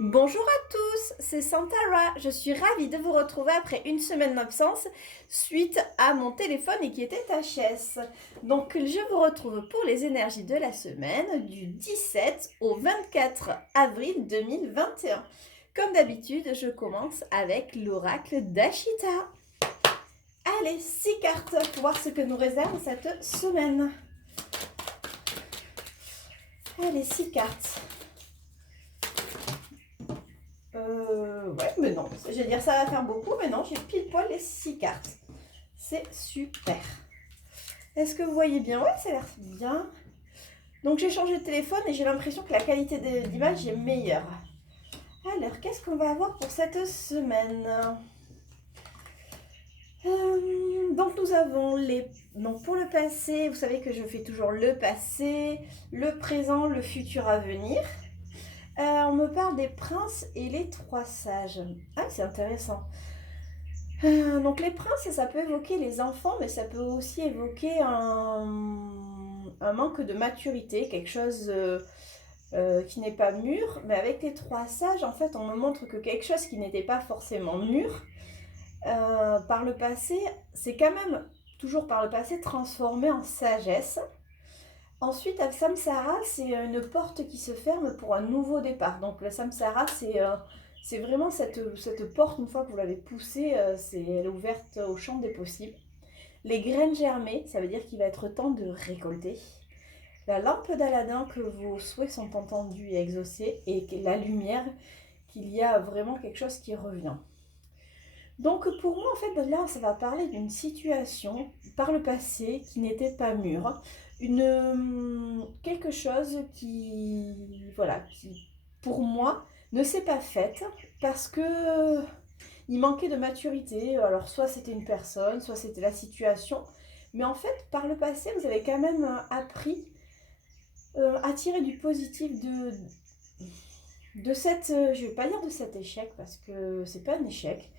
Bonjour à tous, c'est Santara. Je suis ravie de vous retrouver après une semaine d'absence suite à mon téléphone et qui était HS. Donc je vous retrouve pour les énergies de la semaine du 17 au 24 avril 2021. Comme d'habitude, je commence avec l'oracle d'Ashita. Allez, 6 cartes pour voir ce que nous réserve cette semaine. Allez, 6 cartes. Ouais, mais non, je vais dire ça va faire beaucoup, mais non, j'ai pile poil les 6 cartes. C'est super. Est-ce que vous voyez bien? Ouais, ça a l'air bien. Donc j'ai changé de téléphone et j'ai l'impression que la qualité d'image est meilleure. Alors, qu'est-ce qu'on va avoir pour cette semaine? Donc nous avons les... Donc pour le passé, vous savez que je fais toujours le passé, le présent, le futur à venir. On me parle des princes et les trois sages. Ah, c'est intéressant. Donc les princes, ça peut évoquer les enfants, mais ça peut aussi évoquer un manque de maturité, quelque chose qui n'est pas mûr. Mais avec les trois sages, en fait, on me montre que quelque chose qui n'était pas forcément mûr, par le passé, c'est quand même, toujours par le passé, transformé en sagesse. Ensuite, avec Samsara, c'est une porte qui se ferme pour un nouveau départ. Donc le Samsara, c'est vraiment cette porte, une fois que vous l'avelle poussée, elle est ouverte au champ des possibles. Les graines germées, ça veut dire qu'il va être temps de récolter. La lampe d'Aladin, que vos souhaits sont entendus et exaucés, et la lumière, qu'il y a vraiment quelque chose qui revient. Donc pour moi, en fait, là, ça va parler d'une situation par le passé qui n'était pas mûre. Quelque chose voilà, qui, pour moi, ne s'est pas faite parce que il manquait de maturité. Alors soit c'était une personne, soit c'était la situation. Mais en fait, par le passé, vous avez quand même appris à tirer du positif de cette, je vais pas dire de cet échec parce que c'est pas un échec,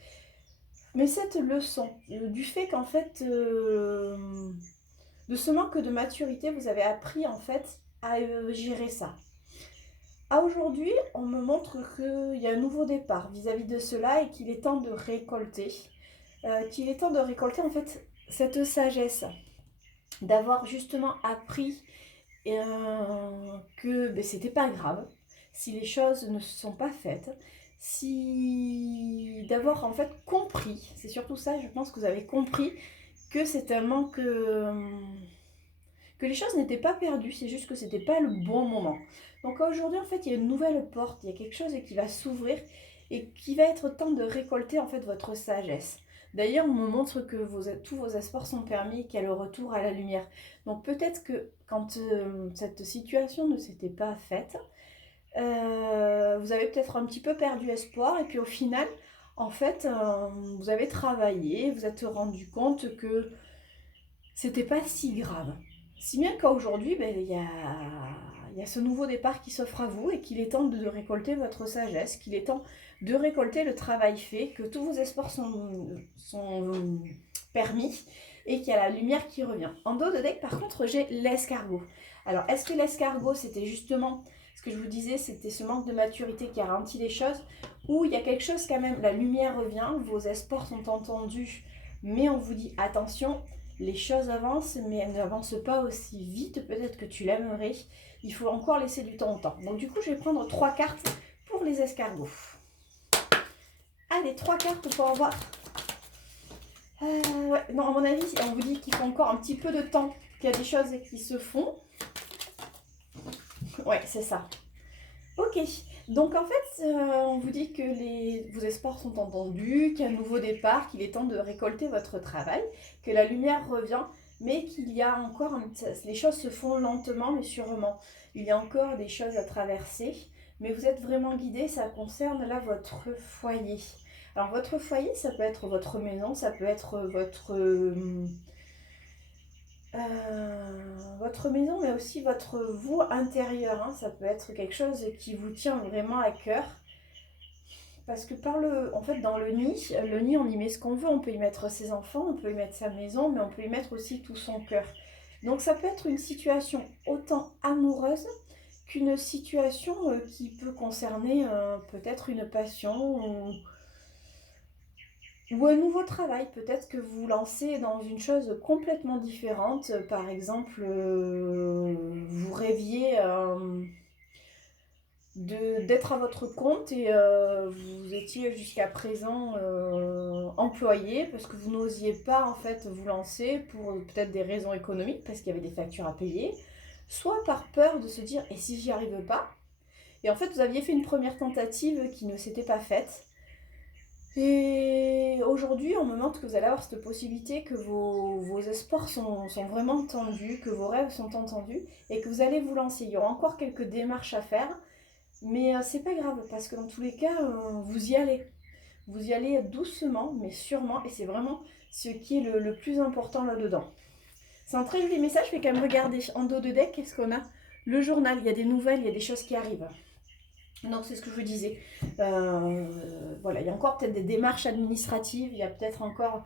mais cette leçon, du fait qu'en fait, de ce manque de maturité, vous avez appris en fait à gérer ça. À aujourd'hui, on me montre qu'il y a un nouveau départ vis-à-vis de cela et qu'il est temps de récolter. Qu'il est temps de récolter en fait cette sagesse, d'avoir justement appris que ben, c'était pas grave si les choses ne se sont pas faites, si d'avoir en fait compris, c'est surtout ça, je pense que vous avez compris que c'est un manque, que les choses n'étaient pas perdues, c'est juste que c'était pas le bon moment. Donc aujourd'hui en fait il y a une nouvelle porte, il y a quelque chose qui va s'ouvrir et qui va être temps de récolter en fait votre sagesse. D'ailleurs, on me montre que tous vos espoirs sont permis et qu'il y a le retour à la lumière. Donc peut-être que quand cette situation ne s'était pas faite, vous avez peut-être un petit peu perdu espoir et puis au final, en fait, vous avez travaillé, vous êtes rendu compte que c'était pas si grave. Si bien qu'aujourd'hui, ben, il y a ce nouveau départ qui s'offre à vous et qu'il est temps de récolter votre sagesse, qu'il est temps de récolter le travail fait, que tous vos espoirs sont permis et qu'il y a la lumière qui revient. En dos de deck, par contre, j'ai l'escargot. Alors, est-ce que l'escargot, c'était justement ce que je vous disais, c'était ce manque de maturité qui a ralenti les choses, ou il y a quelque chose quand même, la lumière revient, vos espoirs sont entendus, mais on vous dit attention, les choses avancent, mais elles n'avancent pas aussi vite peut-être que tu l'aimerais. Il faut encore laisser du temps au temps. Donc du coup, je vais prendre 3 cartes pour les escargots. Allez, 3 cartes pour avoir... ouais, non, à mon avis, on vous dit qu'il faut encore un petit peu de temps, qu'il y a des choses qui se font. Ouais, c'est ça. Ok, donc en fait, on vous dit que vos espoirs sont entendus, qu'il y a un nouveau départ, qu'il est temps de récolter votre travail, que la lumière revient, mais qu'il y a encore... Les choses se font lentement mais sûrement. Il y a encore des choses à traverser, mais vous êtes vraiment guidé, ça concerne là votre foyer. Alors votre foyer, ça peut être votre maison, ça peut être votre maison, mais aussi votre vous intérieur. Hein. Ça peut être quelque chose qui vous tient vraiment à cœur. Parce que en fait, dans le nid, on y met ce qu'on veut. On peut y mettre ses enfants, on peut y mettre sa maison, mais on peut y mettre aussi tout son cœur. Donc ça peut être une situation autant amoureuse qu'une situation qui peut concerner peut-être une passion ou un nouveau travail. Peut-être que vous vous lancez dans une chose complètement différente. Par exemple, vous rêviez d'être à votre compte et vous étiez jusqu'à présent employé parce que vous n'osiez pas en fait vous lancer pour peut-être des raisons économiques, parce qu'il y avait des factures à payer, soit par peur de se dire et si j'y arrive pas. Et en fait vous aviez fait une première tentative qui ne s'était pas faite. Et aujourd'hui, on me montre que vous allez avoir cette possibilité, que vos espoirs sont vraiment entendus, que vos rêves sont entendus et que vous allez vous lancer. Il y aura encore quelques démarches à faire, mais c'est pas grave parce que dans tous les cas, vous y allez. Vous y allez doucement, mais sûrement, et c'est vraiment ce qui est le plus important là-dedans. C'est un très joli message, mais quand même regarder en dos de deck, qu'est-ce qu'on a? Le journal, il y a des nouvelles, il y a des choses qui arrivent. Donc c'est ce que je vous disais. Voilà, il y a encore peut-être des démarches administratives, il y a peut-être encore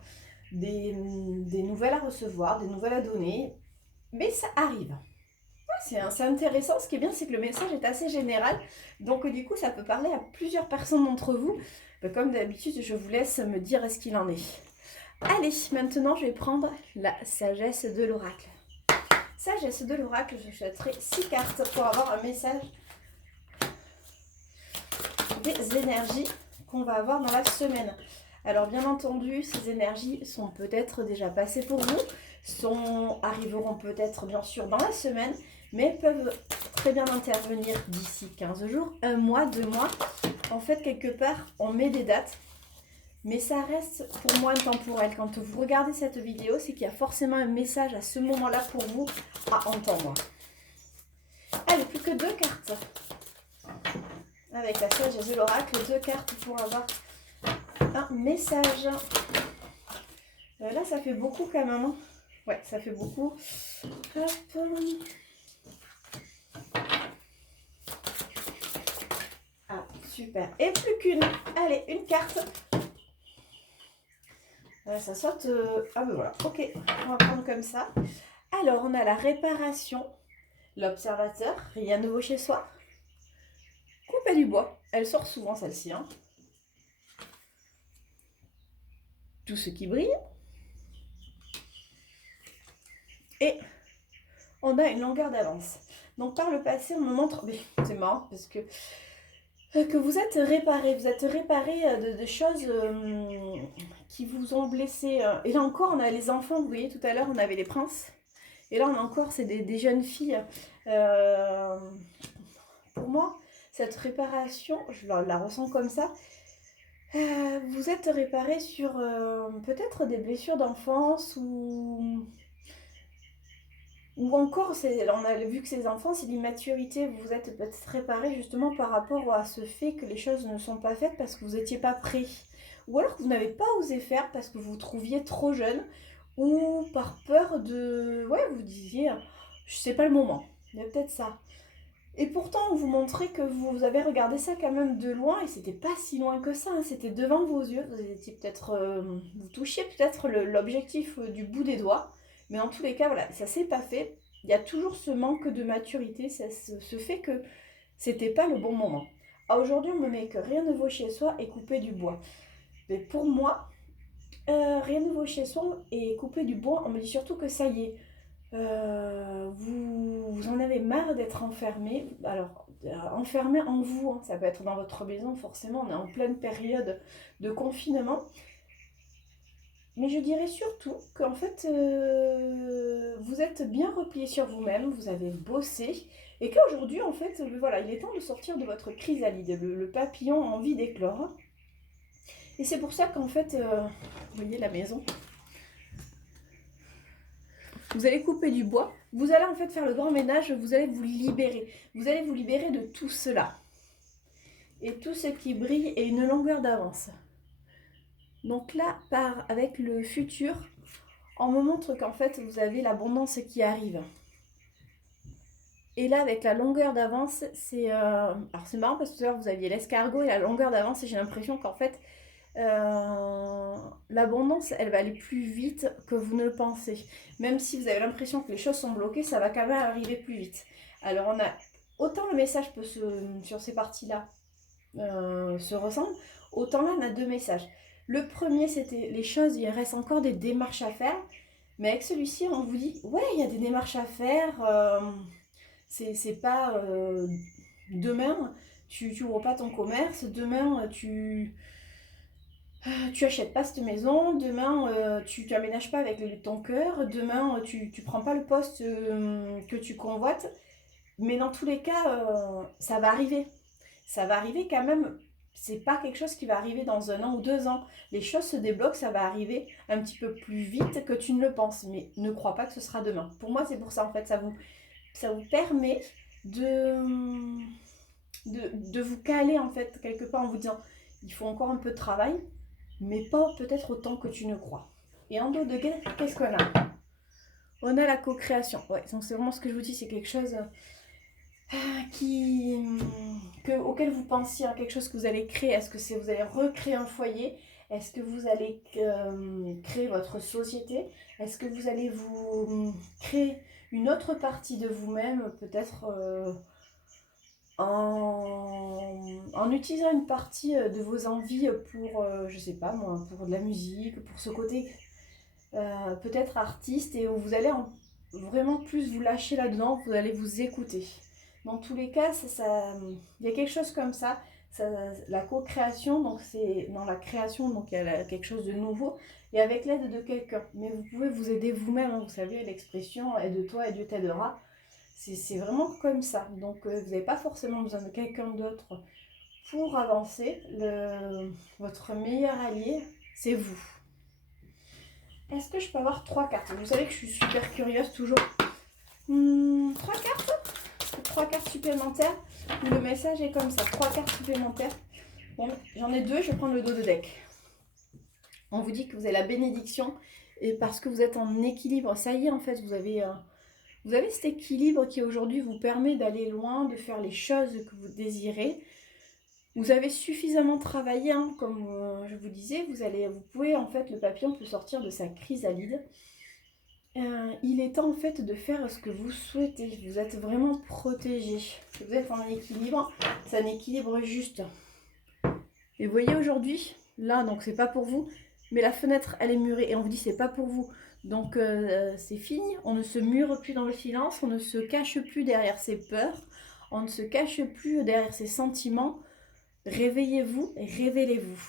des nouvelles à recevoir, des nouvelles à donner, mais ça arrive. C'est intéressant. Ce qui est bien, c'est que le message est assez général. Donc du coup, ça peut parler à plusieurs personnes d'entre vous. Comme d'habitude, je vous laisse me dire ce qu'il en est. Allez, maintenant, je vais prendre la sagesse de l'oracle. Sagesse de l'oracle, je jetterai 6 cartes pour avoir un message des énergies qu'on va avoir dans la semaine. Alors bien entendu, ces énergies sont peut-être déjà passées pour vous, arriveront peut-être bien sûr dans la semaine, mais peuvent très bien intervenir d'ici 15 jours, 1 mois, 2 mois. En fait, quelque part, on met des dates, mais ça reste pour moi intemporel. Quand vous regardez cette vidéo, c'est qu'il y a forcément un message à ce moment-là pour vous à entendre. Allez, plus que 2 cartes. Avec la sagesse de l'oracle, 2 cartes pour avoir un message. Là, ça fait beaucoup quand même. Hein. Ouais, ça fait beaucoup. Hop. Ah, super. Et plus qu'une. Allez, une carte. Ça saute. Ah ben voilà. Ok, on va prendre comme ça. Alors, on a la réparation. L'observateur. Rien de nouveau chez soi. Couper du bois. Elle sort souvent celle-ci. Hein. Tout ce qui brille. Et on a une longueur d'avance. Donc par le passé, on me montre, mais c'est marrant parce que vous êtes réparé. Vous êtes réparé de choses qui vous ont blessé. Et là encore, on a les enfants. Vous voyez, tout à l'heure, on avait les princes. Et là, on a encore, c'est des jeunes filles. Pour moi, cette réparation, je la ressens comme ça. Vous êtes réparé sur peut-être des blessures d'enfance ou encore, on a vu que ces enfants, c'est l'immaturité. Vous êtes peut-être réparé justement par rapport à ce fait que les choses ne sont pas faites parce que vous n'étiez pas prêt. Ou alors que vous n'avez pas osé faire parce que vous vous trouviez trop jeune. Ou par peur de... Ouais, vous disiez, c'est pas le moment. Il y a peut-être ça. Et pourtant, vous montrez que vous avez regardé ça quand même de loin et c'était pas si loin que ça. Hein. C'était devant vos yeux. Vous étiez peut-être... vous touchiez peut-être l'objectif du bout des doigts. Mais en tous les cas, voilà, ça s'est pas fait. Il y a toujours ce manque de maturité, ce fait que c'était pas le bon moment. Aujourd'hui, on me met que rien ne vaut chez soi et couper du bois. Mais pour moi, rien ne vaut chez soi et couper du bois, on me dit surtout que ça y est. Vous en avez marre d'être enfermé. Alors, enfermé en vous, hein, ça peut être dans votre maison, forcément, on est en pleine période de confinement. Mais je dirais surtout qu'en fait, vous êtes bien replié sur vous-même, vous avez bossé, et qu'aujourd'hui, en fait, voilà, il est temps de sortir de votre chrysalide, le papillon a envie d'éclore. Et c'est pour ça qu'en fait, vous voyez la maison, vous allez couper du bois, vous allez en fait faire le grand ménage, vous allez vous libérer. Vous allez vous libérer de tout cela. Et tout ce qui brille est une longueur d'avance. Donc là, avec le futur, on me montre qu'en fait, vous avez l'abondance qui arrive. Et là, avec la longueur d'avance, c'est... Alors c'est marrant parce que tout à l'heure, vous aviez l'escargot et la longueur d'avance, et j'ai l'impression qu'en fait, l'abondance, elle va aller plus vite que vous ne le pensez. Même si vous avez l'impression que les choses sont bloquées, ça va quand même arriver plus vite. Alors on a autant le message peut sur ces parties-là se ressemble, autant là on a deux messages. Le premier c'était les choses, il reste encore des démarches à faire, mais avec celui-ci on vous dit ouais il y a des démarches à faire, c'est pas demain tu n'ouvres pas ton commerce, demain tu achètes pas cette maison, demain tu t'aménages pas avec ton cœur, demain tu prends pas le poste que tu convoites, mais dans tous les cas ça va arriver. Ça va arriver quand même, c'est pas quelque chose qui va arriver dans 1 an ou 2 ans. Les choses se débloquent, ça va arriver un petit peu plus vite que tu ne le penses, mais ne crois pas que ce sera demain. Pour moi c'est pour ça en fait, ça vous permet de, de vous caler en fait quelque part en vous disant il faut encore un peu de travail, mais pas peut-être autant que tu ne crois. Et en dos de qu'est-ce qu'on a? On a la co-création. Ouais, donc c'est vraiment ce que je vous dis, c'est quelque chose auquel vous pensiez, hein, quelque chose que vous allez créer. Est-ce que vous allez recréer un foyer? Est-ce que vous allez créer votre société? Est-ce que vous allez vous créer une autre partie de vous-même, peut-être en utilisant une partie de vos envies pour, je sais pas moi, pour de la musique, pour ce côté peut-être artiste, et où vous allez vraiment plus vous lâcher là-dedans, vous allez vous écouter. Dans tous les cas, il y a quelque chose comme ça, la co-création, donc c'est dans la création, donc il y a quelque chose de nouveau, et avec l'aide de quelqu'un. Mais vous pouvez vous aider vous-même, hein, vous savez, l'expression aide-toi et Dieu t'aidera. C'est vraiment comme ça. Donc vous n'avez pas forcément besoin de quelqu'un d'autre pour avancer. Votre meilleur allié, c'est vous. Est-ce que je peux avoir 3 cartes? Vous savez que je suis super curieuse toujours. 3 cartes? 3 cartes supplémentaires. Le message est comme ça. 3 cartes supplémentaires. Bon, j'en ai 2, je vais prendre le dos de deck. On vous dit que vous avez la bénédiction. Et parce que vous êtes en équilibre, ça y est en fait, vous avez cet équilibre qui aujourd'hui vous permet d'aller loin, de faire les choses que vous désirez. Vous avez suffisamment travaillé, hein, comme je vous disais, vous pouvez en fait, le papillon peut sortir de sa chrysalide. Il est temps en fait de faire ce que vous souhaitez. Vous êtes vraiment protégé. Vous êtes en équilibre. C'est un équilibre juste. Et vous voyez aujourd'hui, là, donc c'est pas pour vous, mais la fenêtre elle est murée et on vous dit c'est pas pour vous. Donc c'est fini. On ne se mure plus dans le silence. On ne se cache plus derrière ses peurs. On ne se cache plus derrière ses sentiments. Réveillez-vous et révélez-vous.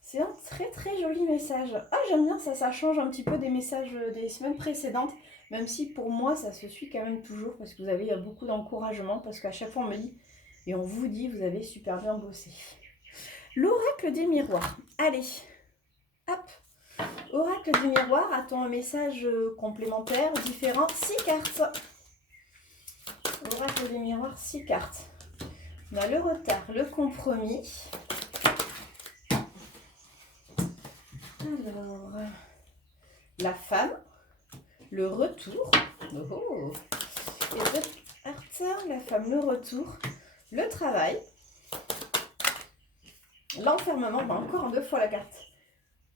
C'est un très très joli message. Ah, j'aime bien ça, ça change un petit peu des messages des semaines précédentes, même si pour moi ça se suit quand même toujours, parce que vous avez beaucoup d'encouragement, parce qu'à chaque fois on me dit, et on vous dit, vous avez super bien bossé. L'oracle des miroirs. Allez, hop. Oracle des miroirs, a-t-on un message complémentaire, différent? 6 cartes. Oracle des miroirs, 6 cartes. On a le retard, le compromis. Alors, la femme, le retour. Oh. Et deux cartes, la femme, le retour, le travail, l'enfermement, bah encore 2 fois la carte.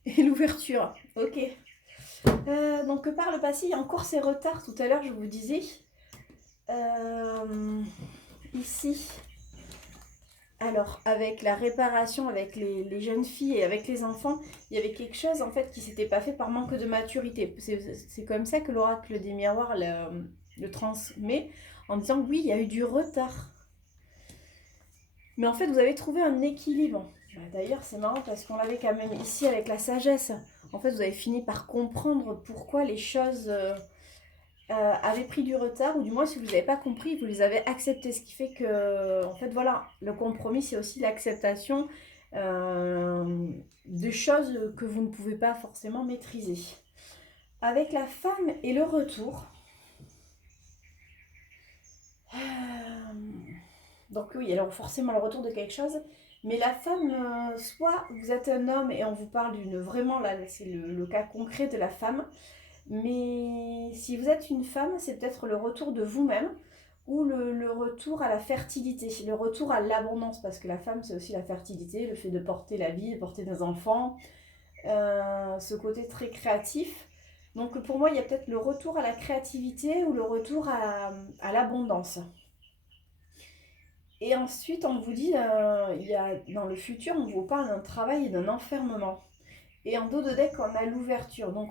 Et l'ouverture, ok. Donc par le passé, il y a encore ces retards. Tout à l'heure, je vous disais, ici, alors avec la réparation, avec les jeunes filles et avec les enfants, il y avait quelque chose en fait qui s'était pas fait par manque de maturité. C'est comme ça que l'oracle des miroirs le transmet, en disant oui, il y a eu du retard. Mais en fait, vous avez trouvé un équilibre. D'ailleurs, c'est marrant parce qu'on l'avait quand même ici avec la sagesse. En fait, vous avez fini par comprendre pourquoi les choses avaient pris du retard, ou du moins, si vous n'avez pas compris, vous les avez acceptées. Ce qui fait que, en fait, voilà, le compromis, c'est aussi l'acceptation de choses que vous ne pouvez pas forcément maîtriser. Avec la femme et le retour. Donc oui, alors forcément le retour de quelque chose. Mais la femme, soit vous êtes un homme et on vous parle vraiment, là c'est le cas concret de la femme. Mais si vous êtes une femme, c'est peut-être le retour de vous-même ou le retour à la fertilité, le retour à l'abondance. Parce que la femme, c'est aussi la fertilité, le fait de porter la vie, de porter des enfants, ce côté très créatif. Donc pour moi, il y a peut-être le retour à la créativité ou le retour à l'abondance. Et ensuite, on vous dit, il y a, dans le futur, on vous parle d'un travail et d'un enfermement. Et en dos de deck, on a l'ouverture. Donc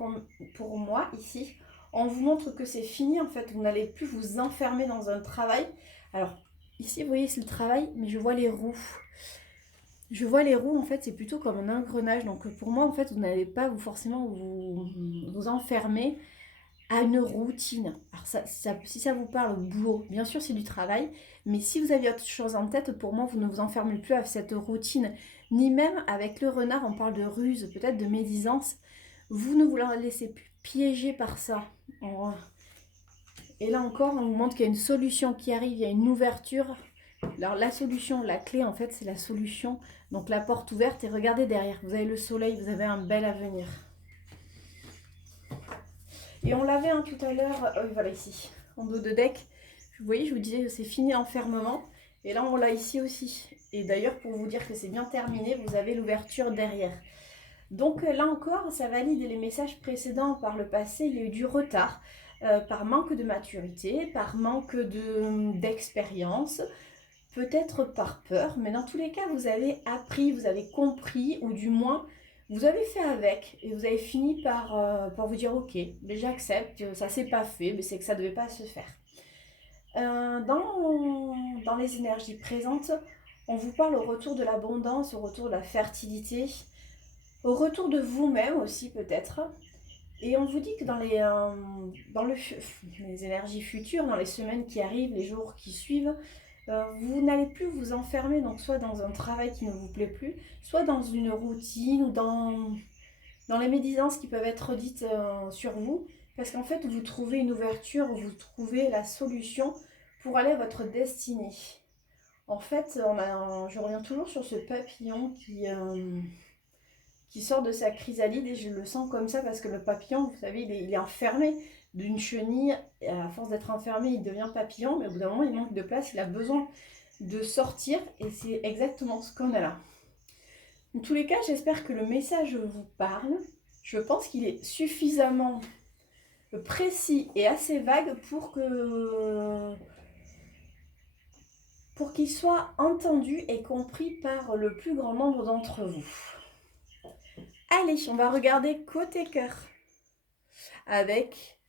pour moi, ici, on vous montre que c'est fini. En fait, vous n'allez plus vous enfermer dans un travail. Alors, ici, vous voyez, c'est le travail, mais je vois les roues. Je vois les roues, en fait, c'est plutôt comme un engrenage. Donc pour moi, en fait, vous n'allez pas forcément vous enfermer à une routine. Alors si ça vous parle, boulot, bien sûr c'est du travail, mais si vous avez autre chose en tête, pour moi vous ne vous enfermez plus à cette routine, ni même avec le renard, on parle de ruse, peut-être de médisance, vous ne vous laissez plus piéger par ça. Et là encore, on vous montre qu'il y a une solution qui arrive, il y a une ouverture. Alors la solution, la clé en fait, c'est la solution. Donc la porte ouverte et regardez derrière, vous avez le soleil, vous avez un bel avenir. Et on l'avait tout à l'heure, voilà ici, en dos de deck. Vous voyez, je vous disais, c'est fini l'enfermement. Et là, on l'a ici aussi. Et d'ailleurs, pour vous dire que c'est bien terminé, vous avez l'ouverture derrière. Donc là encore, ça valide les messages précédents par le passé. Il y a eu du retard par manque de maturité, par manque d'expérience, peut-être par peur. Mais dans tous les cas, vous avez appris, vous avez compris, ou du moins, vous avez fait avec et vous avez fini par vous dire ok, mais j'accepte, ça s'est pas fait, mais c'est que ça devait pas se faire. Dans les énergies présentes, on vous parle au retour de l'abondance, au retour de la fertilité, au retour de vous-même aussi peut-être. Et on vous dit que dans les énergies futures, dans les semaines qui arrivent, les jours qui suivent, vous n'allez plus vous enfermer, donc soit dans un travail qui ne vous plaît plus, soit dans une routine ou dans les médisances qui peuvent être dites sur vous, parce qu'en fait, vous trouvez une ouverture, vous trouvez la solution pour aller à votre destinée. En fait, je reviens toujours sur ce papillon qui sort de sa chrysalide et je le sens comme ça parce que le papillon, vous savez, il est enfermé d'une chenille. Et à force d'être enfermé, il devient papillon, mais au bout d'un moment, il manque de place, il a besoin de sortir et c'est exactement ce qu'on a là. En tous les cas, j'espère que le message vous parle. Je pense qu'il est suffisamment précis et assez vague pour qu'il soit entendu et compris par le plus grand nombre d'entre vous. Allez, on va regarder côté cœur avec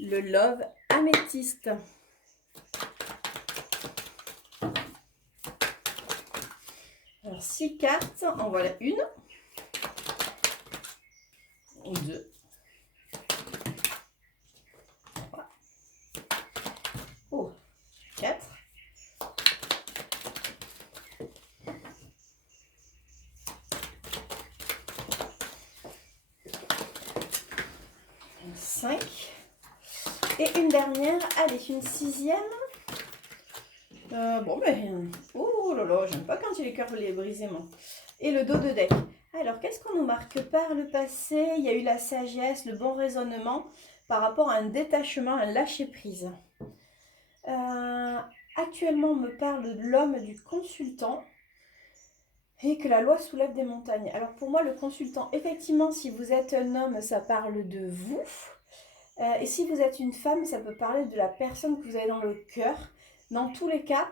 le Love Améthyste. Alors, 6 cartes, en voilà une, 2, 3, 4, 5 et une dernière, allez, une 6e. Bon ben, oh là là, j'aime pas quand il y a les cœurs les brisés moi. Et le dos de deck. Alors, qu'est-ce qu'on nous marque par le passé? Il y a eu la sagesse, le bon raisonnement par rapport à un détachement, un lâcher-prise. Actuellement, on me parle de l'homme du consultant et que la loi soulève des montagnes. Alors, pour moi, le consultant, effectivement, si vous êtes un homme, ça parle de vous. Et si vous êtes une femme, ça peut parler de la personne que vous avez dans le cœur. Dans tous les cas,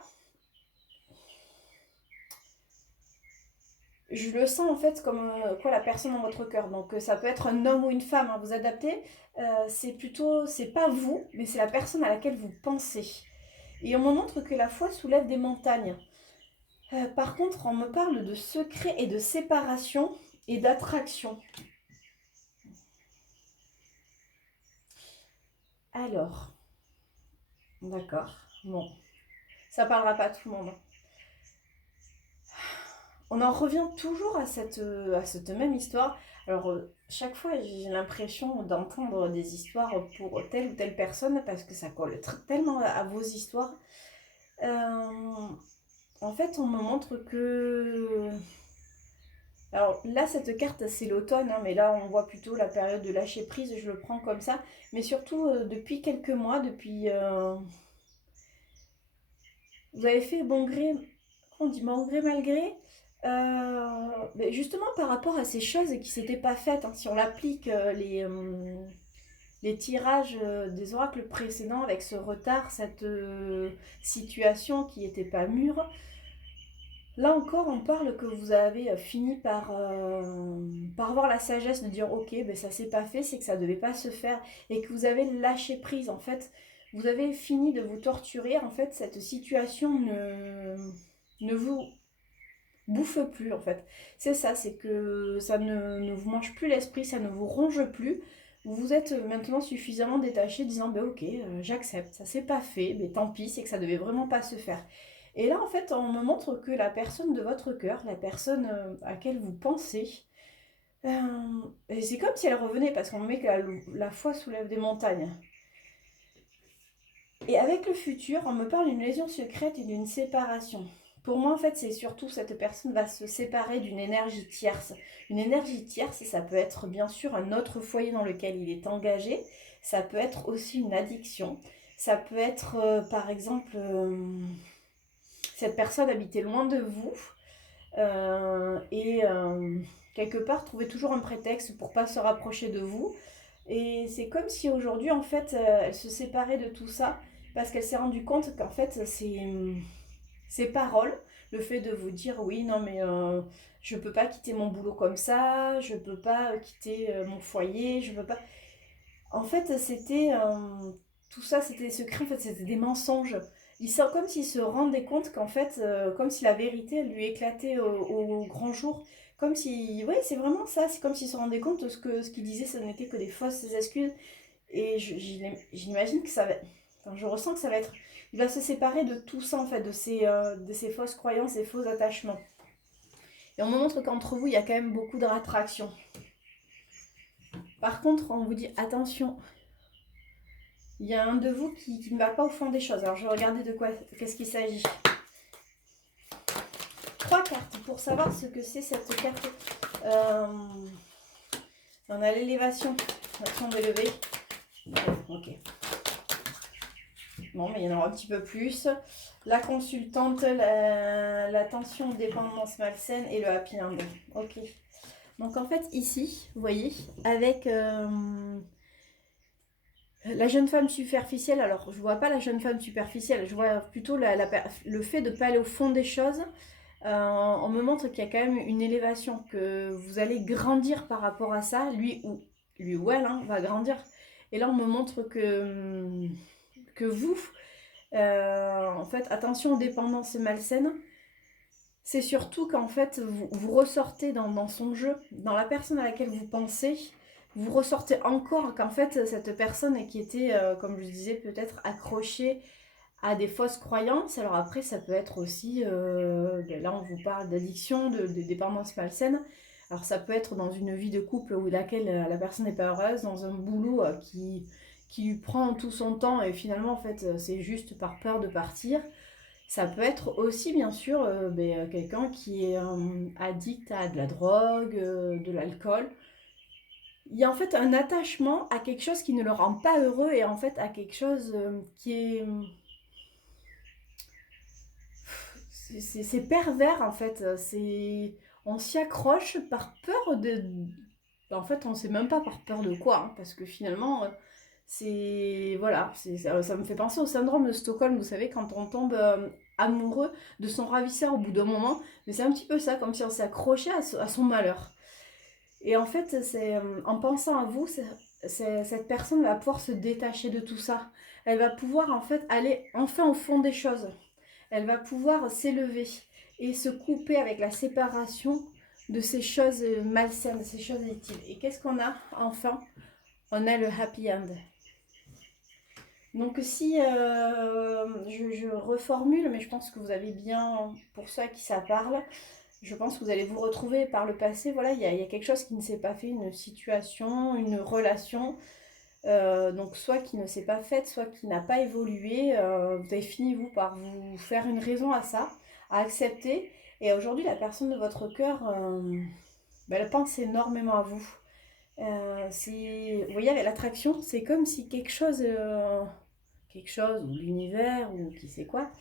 je le sens en fait comme quoi la personne dans votre cœur. Donc ça peut être un homme ou une femme, hein, vous adaptez. C'est pas vous, mais c'est la personne à laquelle vous pensez. Et on me montre que la foi soulève des montagnes. Par contre, on me parle de secret et de séparation et d'attraction. Alors, d'accord, bon, ça parlera pas à tout le monde. On en revient toujours à cette même histoire. Alors, chaque fois, j'ai l'impression d'entendre des histoires pour telle ou telle personne parce que ça colle tellement à vos histoires. En fait, on me montre que... Alors là, cette carte, c'est l'automne, hein, mais là, on voit plutôt la période de lâcher prise, je le prends comme ça. Mais surtout, depuis quelques mois, vous avez fait bon gré... On dit bon gré, malgré justement par rapport à ces choses qui ne s'étaient pas faites, hein, si on applique les tirages des oracles précédents avec ce retard, cette situation qui n'était pas mûre. Là encore, on parle que vous avez fini par avoir la sagesse de dire ok, ben ça s'est pas fait, c'est que ça devait pas se faire et que vous avez lâché prise. En fait, vous avez fini de vous torturer. En fait, cette situation ne vous bouffe plus en fait. C'est ça, c'est que ça ne vous mange plus l'esprit, ça ne vous ronge plus. Vous êtes maintenant suffisamment détaché disant ben ok, j'accepte, ça s'est pas fait, mais tant pis, c'est que ça devait vraiment pas se faire. Et là en fait on me montre que la personne de votre cœur, la personne à laquelle vous pensez, c'est comme si elle revenait parce qu'on me met que la foi soulève des montagnes. Et avec le futur, on me parle d'une lésion secrète et d'une séparation. Pour moi, en fait, c'est surtout cette personne va se séparer d'une énergie tierce. Une énergie tierce, ça peut être bien sûr un autre foyer dans lequel il est engagé. Ça peut être aussi une addiction. Ça peut être, par exemple, cette personne habitait loin de vous et quelque part trouver toujours un prétexte pour pas se rapprocher de vous. Et c'est comme si aujourd'hui, en fait, elle se séparait de tout ça parce qu'elle s'est rendue compte qu'en fait, ces paroles, le fait de vous dire oui, non, mais je peux pas quitter mon boulot comme ça, je peux pas quitter mon foyer, je peux pas. En fait, c'était tout ça, c'était des secrets, en fait, c'était des mensonges. Il sent comme s'il se rendait compte qu'en fait, comme si la vérité elle lui éclatait au grand jour. Comme si, oui, c'est vraiment ça, c'est comme s'il se rendait compte de ce qu'il disait, ce n'était que des fausses excuses. Et j'imagine que ça va. Enfin, je ressens que ça va être. Il va se séparer de tout ça, en fait, de ces fausses croyances, ces faux attachements. Et on me montre qu'entre vous, il y a quand même beaucoup de rattraction. Par contre, on vous dit attention, il y a un de vous qui ne va pas au fond des choses. Alors, je vais regarder de quoi, qu'est-ce qu'il s'agit. 3 cartes pour savoir ce que c'est cette carte. On a l'élévation, l'action d'élever. Ok. Bon, mais il y en aura un petit peu plus. La consultante, la tension, dépendance malsaine et le happy end. Ok. Donc en fait, ici, vous voyez, avec la jeune femme superficielle, alors je vois pas la jeune femme superficielle, je vois plutôt le fait de ne pas aller au fond des choses. On me montre qu'il y a quand même une élévation, que vous allez grandir par rapport à ça, lui ou elle va grandir. Et là, on me montre que vous, en fait, attention aux dépendances malsaines. C'est surtout qu'en fait, vous ressortez dans son jeu, dans la personne à laquelle vous pensez, vous ressortez encore qu'en fait, cette personne qui était, comme je disais, peut-être accrochée à des fausses croyances. Alors après, ça peut être aussi, là on vous parle d'addiction, de dépendance malsaine. Alors ça peut être dans une vie de couple où laquelle la personne n'est pas heureuse, dans un boulot qui lui prend tout son temps et finalement en fait c'est juste par peur de partir. Ça peut être aussi bien sûr quelqu'un qui est addict à de la drogue, de l'alcool. Il y a en fait un attachement à quelque chose qui ne le rend pas heureux et en fait à quelque chose qui est c'est pervers en fait. On s'y accroche par peur de. En fait, on sait même pas par peur de quoi, parce que finalement, c'est voilà, ça me fait penser au syndrome de Stockholm. Vous savez, quand on tombe amoureux de son ravisseur au bout d'un moment, mais c'est un petit peu ça, comme si on s'est accroché à son malheur. Et en fait, en pensant à vous, cette personne va pouvoir se détacher de tout ça. Elle va pouvoir en fait aller enfin au fond des choses. Elle va pouvoir s'élever et se couper avec la séparation de ces choses malsaines, de ces choses addictives. Et qu'est-ce qu'on a enfin? On a le happy end. Donc si je reformule, mais je pense que vous avez bien, pour ceux à qui ça parle, je pense que vous allez vous retrouver par le passé. Voilà, il y a quelque chose qui ne s'est pas fait, une situation, une relation. Donc soit qui ne s'est pas faite, soit qui n'a pas évolué. Vous avez fini, vous, par vous faire une raison à ça, à accepter. Et aujourd'hui, la personne de votre cœur, elle pense énormément à vous. Vous voyez, avec l'attraction, c'est comme si quelque chose, ou l'univers, ou qui sait quoi,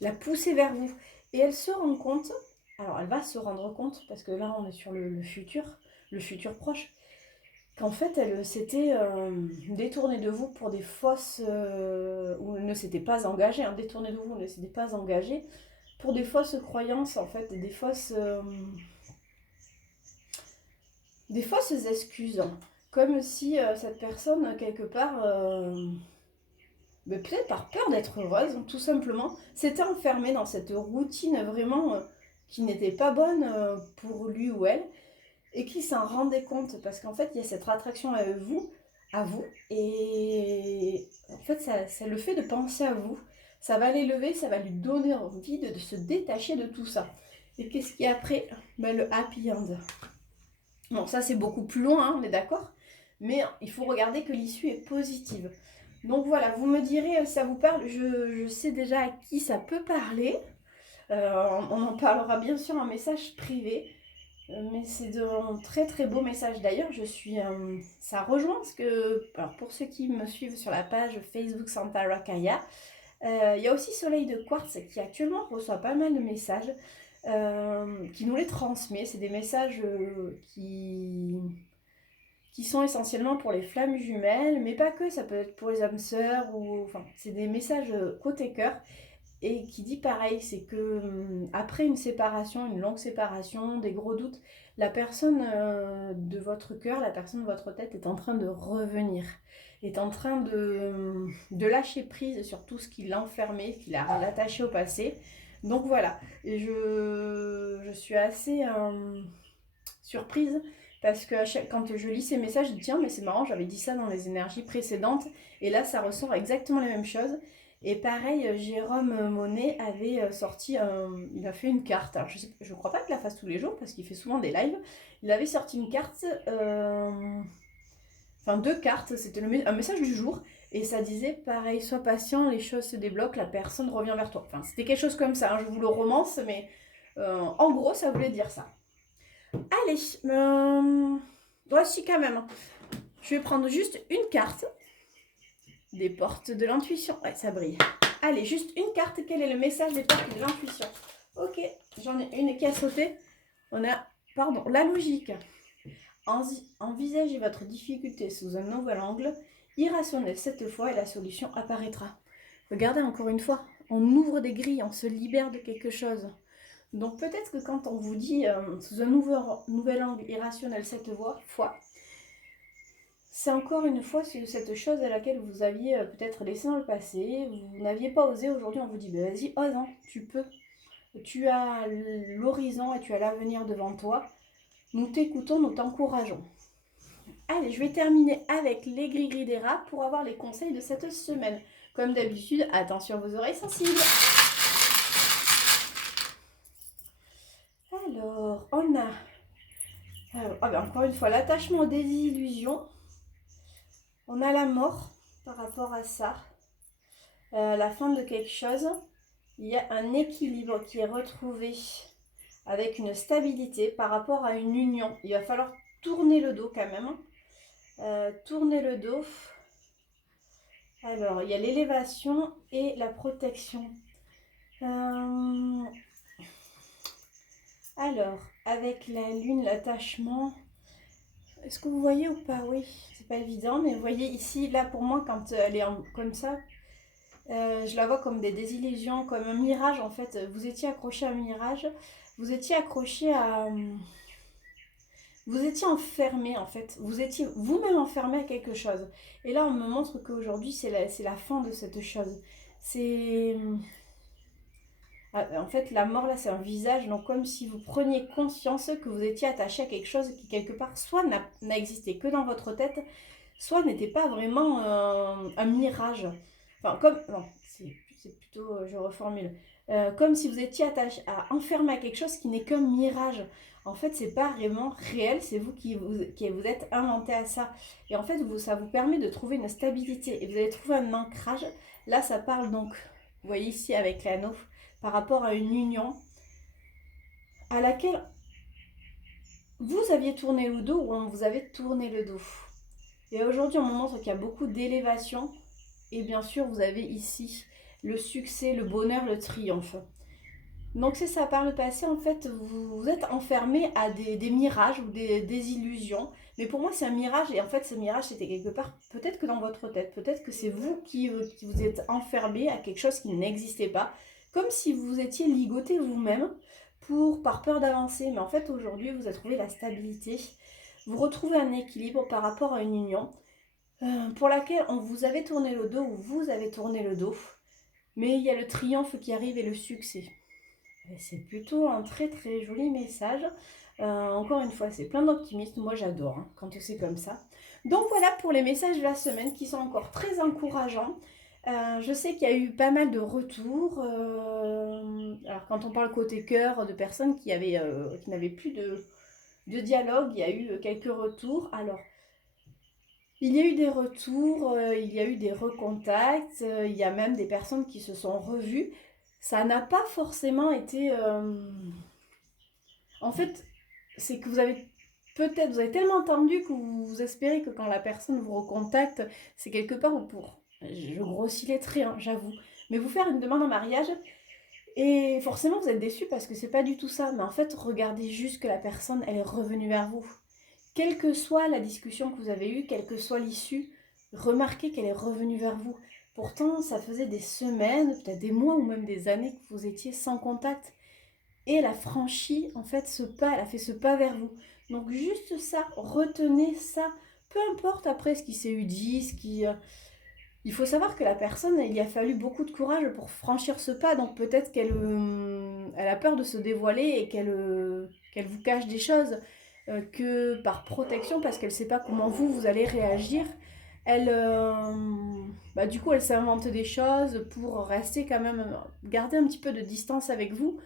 l'a poussée vers vous. Et elle se rend compte, alors elle va se rendre compte, parce que là, on est sur le futur proche, qu'en fait elle s'était détournée de vous pour des fausses... ou ne s'était pas engagée, hein, détournée de vous, ne s'était pas engagée pour des fausses croyances en fait, des fausses excuses. Comme si cette personne, quelque part, mais peut-être par peur d'être heureuse, tout simplement, s'était enfermée dans cette routine vraiment qui n'était pas bonne pour lui ou elle, et qui s'en rendait compte, parce qu'en fait, il y a cette attraction à vous, et en fait, ça le fait de penser à vous, ça va l'élever, ça va lui donner envie de se détacher de tout ça. Et qu'est-ce qu'il y a après? Ben, le happy end. Bon, ça c'est beaucoup plus loin, hein, on est d'accord, mais il faut regarder que l'issue est positive. Donc voilà, vous me direz, ça vous parle, je sais déjà à qui ça peut parler. On en parlera bien sûr en message privé, mais c'est de très très beaux messages. D'ailleurs, ça rejoint ce que, alors pour ceux qui me suivent sur la page Facebook Santa Rakaya, il y a aussi Soleil de Quartz qui actuellement reçoit pas mal de messages, qui nous les transmet. C'est des messages qui sont essentiellement pour les flammes jumelles, mais pas que, ça peut être pour les âmes sœurs, enfin, c'est des messages côté cœur, et qui dit pareil, c'est que après une séparation, une longue séparation, des gros doutes, la personne de votre cœur, la personne de votre tête est en train de revenir, est en train de lâcher prise sur tout ce qui l'a enfermé, qui l'a attaché au passé. Donc voilà, et je suis assez surprise parce que quand je lis ces messages, je dis tiens, mais c'est marrant, j'avais dit ça dans les énergies précédentes et là ça ressort exactement la même chose. Et pareil, Jérôme Monet avait sorti, il a fait une carte. Alors je crois pas qu'il la fasse tous les jours parce qu'il fait souvent des lives. Il avait sorti une carte, enfin deux cartes, c'était un message du jour. Et ça disait pareil, sois patient, les choses se débloquent, la personne revient vers toi. Enfin, c'était quelque chose comme ça, hein, je vous le romance, mais en gros, ça voulait dire ça. Allez, voici quand même. Je vais prendre juste une carte des portes de l'intuition. Ouais, ça brille. Allez, juste une carte. Quel est le message des portes de l'intuition? Ok, j'en ai une qui a sauté. On a, pardon, la logique. Envisagez votre difficulté sous un nouvel angle, irrationnel cette fois, et la solution apparaîtra. Regardez encore une fois, on ouvre des grilles, on se libère de quelque chose. Donc peut-être que quand on vous dit sous un nouvel angle irrationnel cette fois, c'est encore une fois cette chose à laquelle vous aviez peut-être laissé dans le passé, vous n'aviez pas osé, aujourd'hui on vous dit bah, vas-y, ose, hein, tu peux. Tu as l'horizon et tu as l'avenir devant toi. Nous t'écoutons, nous t'encourageons. Allez, je vais terminer avec les gris-gris des rats pour avoir les conseils de cette semaine. Comme d'habitude, attention à vos oreilles sensibles. Alors, on a encore une fois l'attachement aux désillusions. On a la mort par rapport à ça. La fin de quelque chose. Il y a un équilibre qui est retrouvé avec une stabilité par rapport à une union. Il va falloir tourner le dos quand même. Tourner le dos. Alors, il y a l'élévation et la protection. Alors, avec la lune, l'attachement, est-ce que vous voyez ou pas? Oui, c'est pas évident, mais vous voyez ici, là pour moi, quand elle est comme ça, je la vois comme des désillusions, comme un mirage en fait. Vous étiez accroché à un mirage, vous étiez accroché à... Vous étiez enfermé en fait, vous étiez vous-même enfermé à quelque chose. Et là, on me montre qu'aujourd'hui, c'est la fin de cette chose. C'est... En fait, la mort, là, c'est un visage, donc comme si vous preniez conscience que vous étiez attaché à quelque chose qui, quelque part, soit n'a existé que dans votre tête, soit n'était pas vraiment un mirage. Enfin, comme... Non, c'est plutôt... je reformule. Comme si vous étiez attaché enfermé à quelque chose qui n'est qu'un mirage. En fait, c'est pas vraiment réel, c'est vous qui vous êtes inventé à ça. Et en fait, ça vous permet de trouver une stabilité. Et vous allez trouver un ancrage. Là, ça parle donc, vous voyez ici avec l'anneau, par rapport à une union à laquelle vous aviez tourné le dos ou on vous avait tourné le dos. Et aujourd'hui, on me montre qu'il y a beaucoup d'élévation. Et bien sûr, vous avez ici le succès, le bonheur, le triomphe. Donc c'est ça, par le passé, en fait, vous êtes enfermé à des mirages ou des illusions. Mais pour moi, c'est un mirage, et en fait, ce mirage, c'était quelque part, peut-être que dans votre tête, peut-être que c'est vous qui vous êtes enfermé à quelque chose qui n'existait pas, comme si vous étiez ligoté vous-même par peur d'avancer. Mais en fait, aujourd'hui, vous avez trouvé la stabilité, vous retrouvez un équilibre par rapport à une union pour laquelle on vous avait tourné le dos ou vous avez tourné le dos. Mais il y a le triomphe qui arrive et le succès. Et c'est plutôt un très très joli message. Encore une fois, c'est plein d'optimisme. Moi, j'adore quand c'est comme ça. Donc voilà pour les messages de la semaine qui sont encore très encourageants. Je sais qu'il y a eu pas mal de retours. Alors quand on parle côté cœur, de personnes qui n'avaient plus de dialogue, il y a eu quelques retours. Alors, il y a eu des retours, il y a eu des recontacts, il y a même des personnes qui se sont revues. Ça n'a pas forcément été... En fait, c'est que vous avez tellement entendu que vous espérez que quand la personne vous recontacte, c'est quelque part ou pour... Je grossis les traits, hein, j'avoue. Mais vous faire une demande en mariage, et forcément vous êtes déçu parce que c'est pas du tout ça. Mais en fait, regardez juste que la personne, elle est revenue vers vous. Quelle que soit la discussion que vous avez eue, quelle que soit l'issue, remarquez qu'elle est revenue vers vous. Pourtant, ça faisait des semaines, peut-être des mois ou même des années que vous étiez sans contact. Et elle a franchi en fait ce pas, elle a fait ce pas vers vous. Donc juste ça, retenez ça. Peu importe après ce qui s'est eu dit, il faut savoir que la personne, il y a fallu beaucoup de courage pour franchir ce pas. Donc peut-être elle a peur de se dévoiler et qu'elle vous cache des choses que par protection, parce qu'elle ne sait pas comment vous allez réagir. Elle, du coup, elle s'invente des choses pour rester quand même, garder un petit peu de distance avec vous.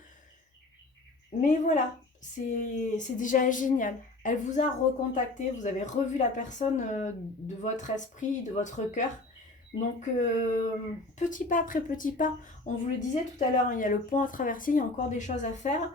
Mais voilà, c'est déjà génial. Elle vous a recontacté, vous avez revu la personne de votre esprit, de votre cœur. Donc, petit pas après petit pas, on vous le disait tout à l'heure, hein, il y a le pont à traverser, il y a encore des choses à faire.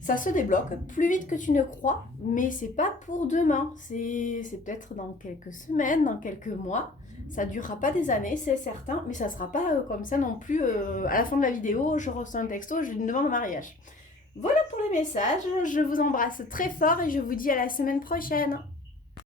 Ça se débloque plus vite que tu ne crois, mais c'est pas pour demain. C'est peut-être dans quelques semaines, dans quelques mois. Ça durera pas des années, c'est certain, mais ça sera pas comme ça non plus. À la fin de la vidéo, je reçois un texto, j'ai une demande en mariage. Voilà pour les messages, je vous embrasse très fort et je vous dis à la semaine prochaine.